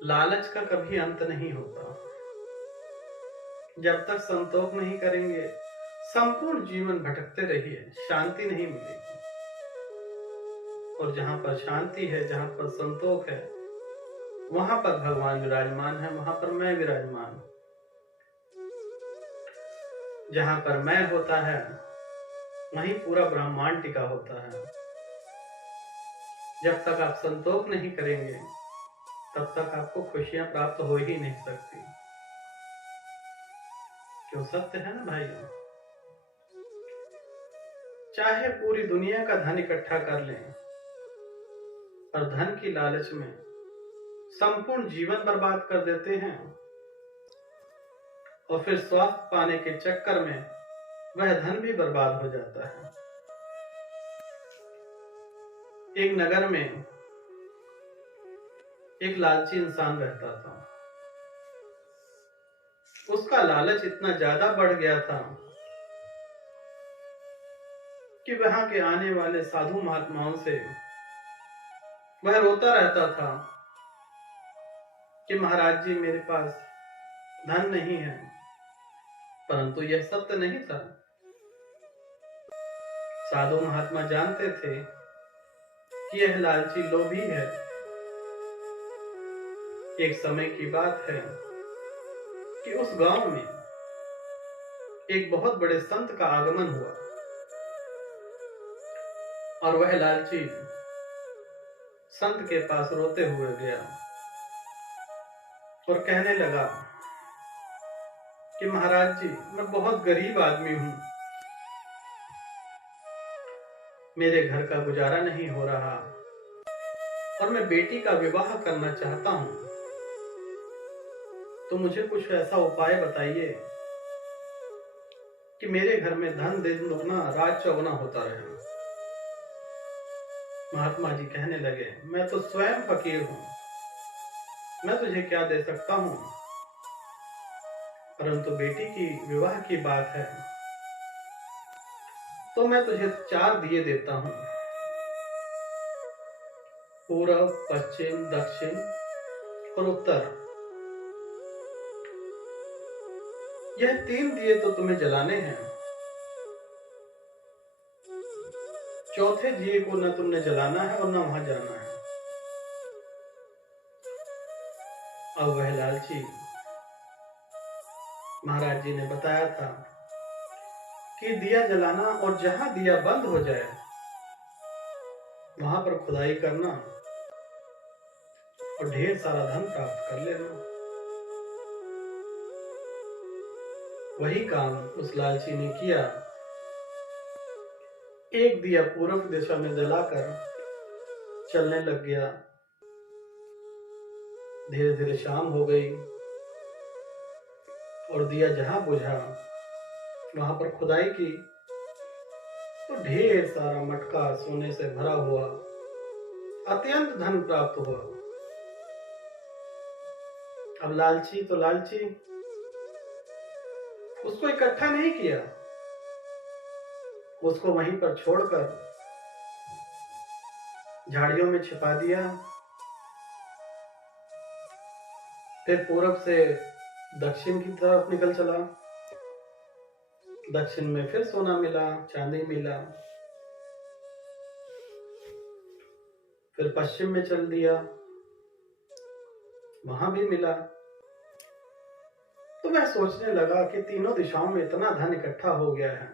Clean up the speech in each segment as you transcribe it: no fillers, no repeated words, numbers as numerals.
लालच का कभी अंत नहीं होता। जब तक संतोष नहीं करेंगे, संपूर्ण जीवन भटकते रहिए, शांति नहीं मिलेगी। और जहां पर शांति है, जहां पर संतोष है, वहां पर भगवान विराजमान है, वहां पर मैं विराजमान हूं। जहां पर मैं होता है, वहीं पूरा ब्रह्मांड टिका होता है। जब तक आप संतोष नहीं करेंगे, तब तक आपको खुशियां प्राप्त हो ही नहीं सकती। क्यों? सत्य है ना भाइयों। चाहे पूरी दुनिया का धन इकट्ठा कर लें, पर धन की लालच में संपूर्ण जीवन बर्बाद कर देते हैं, और फिर स्वास्थ्य पाने के चक्कर में वह धन भी बर्बाद हो जाता है। एक नगर में एक लालची इंसान रहता था। उसका लालच इतना ज्यादा बढ़ गया था कि वहां के आने वाले साधु महात्माओं से वह रोता रहता था कि महाराज जी, मेरे पास धन नहीं है। परंतु यह सत्य नहीं था। साधु महात्मा जानते थे कि यह लालची लोभी है। एक समय की बात है कि उस गांव में एक बहुत बड़े संत का आगमन हुआ, और वह लालची संत के पास रोते हुए गया और कहने लगा कि महाराज जी, मैं बहुत गरीब आदमी हूं, मेरे घर का गुजारा नहीं हो रहा, और मैं बेटी का विवाह करना चाहता हूं। तो मुझे कुछ ऐसा उपाय बताइए कि मेरे घर में धन दिन दुगना रात चौगुना होता रहे। महात्मा जी कहने लगे, मैं तो स्वयं फकीर हूं, मैं तुझे क्या दे सकता हूं, परंतु बेटी की विवाह की बात है तो मैं तुझे 4 दिए देता हूं। पूर्व, पश्चिम, दक्षिण और उत्तर। यह 3 दिए तो तुम्हें जलाने हैं। चौथे दिए को न तुमने जलाना है और न वहां जाना है। अब वह लालची, महाराज जी ने बताया था कि दिया जलाना, और जहां दिया बंद हो जाए वहां पर खुदाई करना और ढेर सारा धन प्राप्त कर लेना। वही काम उस लालची ने किया। एक दिया पूर्व दिशा में जलाकर चलने लग गया। धीरे धीरे शाम हो गई और दिया जहां बुझा वहां पर खुदाई की तो ढेर सारा मटका सोने से भरा हुआ अत्यंत धन प्राप्त हुआ। अब लालची तो लालची, उसको इकट्ठा नहीं किया, उसको वहीं पर छोड़कर झाड़ियों में छिपा दिया। फिर पूरब से दक्षिण की तरफ निकल चला। दक्षिण में फिर सोना मिला, चांदी मिला। फिर पश्चिम में चल दिया, वहां भी मिला। तो वह सोचने लगा कि तीनों दिशाओं में इतना धन इकट्ठा हो गया है,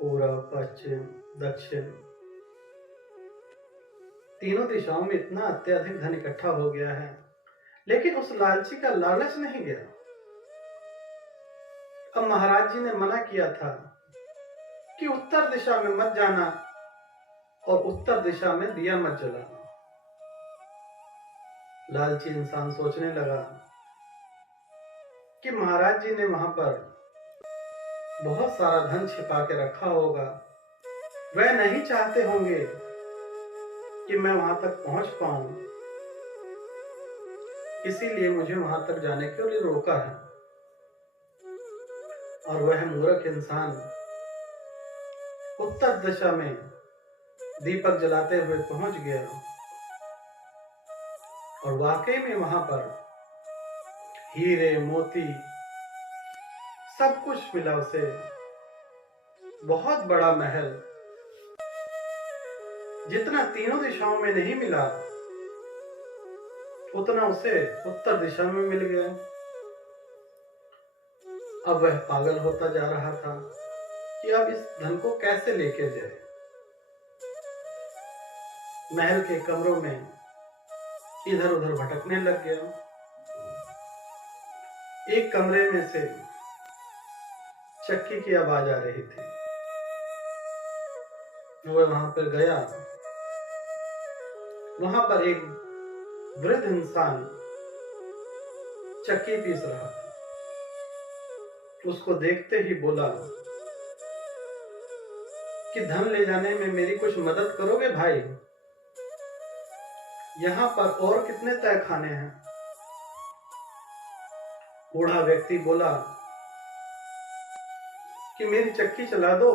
पूरब, पश्चिम, दक्षिण, तीनों दिशाओं में इतना अत्यधिक धन इकट्ठा हो गया है, लेकिन उस लालची का लालच नहीं गया। अब महाराज जी ने मना किया था कि उत्तर दिशा में मत जाना और उत्तर दिशा में दिया मत जलाना। लालची इंसान सोचने लगा कि महाराज जी ने वहां पर बहुत सारा धन छिपा के रखा होगा, वह नहीं चाहते होंगे कि मैं वहां तक पहुंच पाऊं, इसीलिए मुझे वहां तक जाने के लिए रोका है। और वह मूर्ख इंसान उत्तर दिशा में दीपक जलाते हुए पहुंच गया। और वाकई में वहां पर हीरे मोती सब कुछ मिला उसे। बहुत बड़ा महल, जितना तीनों दिशाओं में नहीं मिला उतना उसे उत्तर दिशा में मिल गया। अब वह पागल होता जा रहा था कि अब इस धन को कैसे लेके जाए। महल के कमरों में इधर उधर भटकने लग गया। एक कमरे में से चक्की की आवाज आ रही थी। वह वहां पर गया। वहां पर एक वृद्ध इंसान चक्की पीस रहा था। उसको देखते ही बोला कि धन ले जाने में मेरी कुछ मदद करोगे भाई? यहाँ पर और कितने तहखाने हैं? बूढ़ा व्यक्ति बोला कि मेरी चक्की चला दो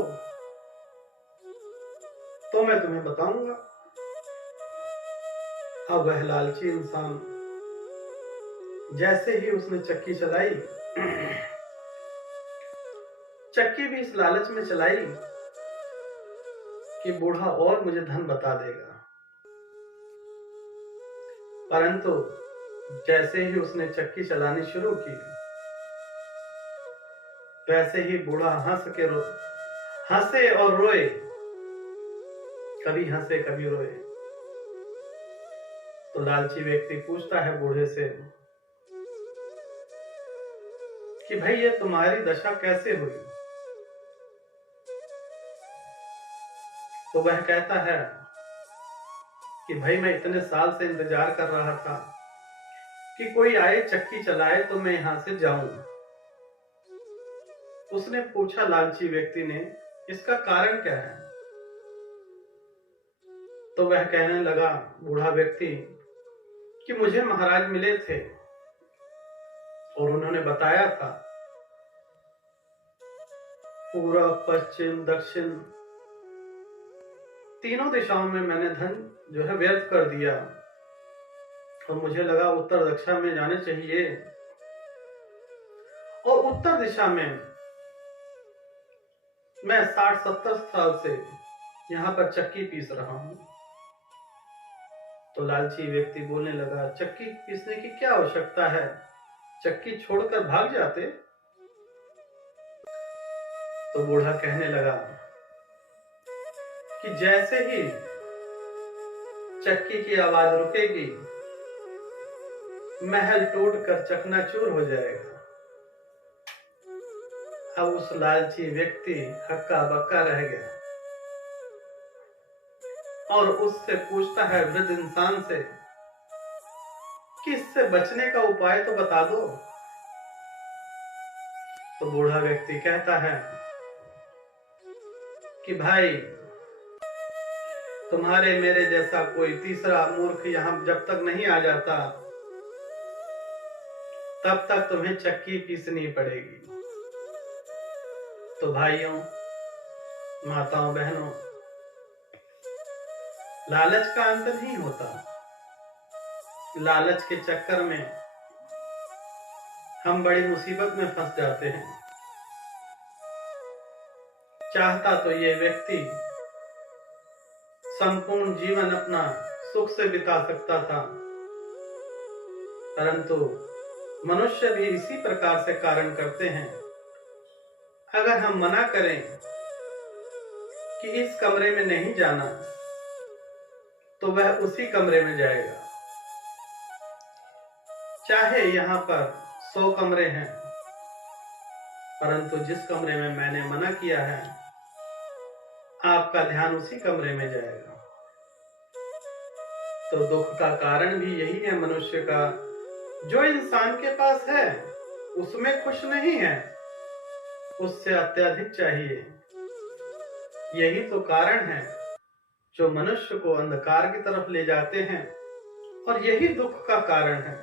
तो मैं तुम्हें बताऊंगा। अब वह लालची इंसान जैसे ही उसने चक्की चलाई, चक्की भी इस लालच में चलाई कि बूढ़ा और मुझे धन बता देगा। परंतु जैसे ही उसने चक्की चलानी शुरू की, वैसे ही बूढ़ा हंसे और रोए। कभी हंसे कभी रोए। तो लालची व्यक्ति पूछता है बूढ़े से कि भाई ये तुम्हारी दशा कैसे हुई? तो वह कहता है कि भाई मैं इतने साल से इंतजार कर रहा था कि कोई आए चक्की चलाए तो मैं यहां से जाऊं। उसने पूछा लालची व्यक्ति ने, इसका कारण क्या है? तो वह कहने लगा बूढ़ा व्यक्ति कि मुझे महाराज मिले थे और उन्होंने बताया था पूर्व पश्चिम दक्षिण तीनों दिशाओं में मैंने धन जो है व्यर्थ कर दिया और मुझे लगा उत्तर दिशा में जाने चाहिए। और उत्तर दिशा में मैं 60-70 साल से यहां पर चक्की पीस रहा हूं। तो लालची व्यक्ति बोलने लगा, चक्की पीसने की क्या आवश्यकता है? चक्की छोड़कर भाग जाते। तो बूढ़ा कहने लगा कि जैसे ही चक्की की आवाज रुकेगी, महल टूटकर चकनाचूर हो जाएगा। अब उस लालची व्यक्ति हक्का बक्का रह गया और उससे पूछता है वृद्ध इंसान से कि इससे बचने का उपाय तो बता दो। तो बूढ़ा व्यक्ति कहता है कि भाई तुम्हारे मेरे जैसा कोई तीसरा मूर्ख यहां जब तक नहीं आ जाता तब तक तुम्हें चक्की पीसनी पड़ेगी। तो भाइयों, माताओं, बहनों, लालच का अंत नहीं होता। लालच के चक्कर में हम बड़ी मुसीबत में फंस जाते हैं। चाहता तो ये व्यक्ति संपूर्ण जीवन अपना सुख से बिता सकता था, परंतु मनुष्य भी इसी प्रकार से कारण करते हैं। अगर हम मना करें कि इस कमरे में नहीं जाना, तो वह उसी कमरे में जाएगा। चाहे यहां पर 100 कमरे हैं, परंतु जिस कमरे में मैंने मना किया है, आपका ध्यान उसी कमरे में जाएगा। तो दुख का कारण भी यही है मनुष्य का। जो इंसान के पास है उसमें खुश नहीं है, उससे अत्यधिक चाहिए। यही तो कारण है जो मनुष्य को अंधकार की तरफ ले जाते हैं और यही दुख का कारण है।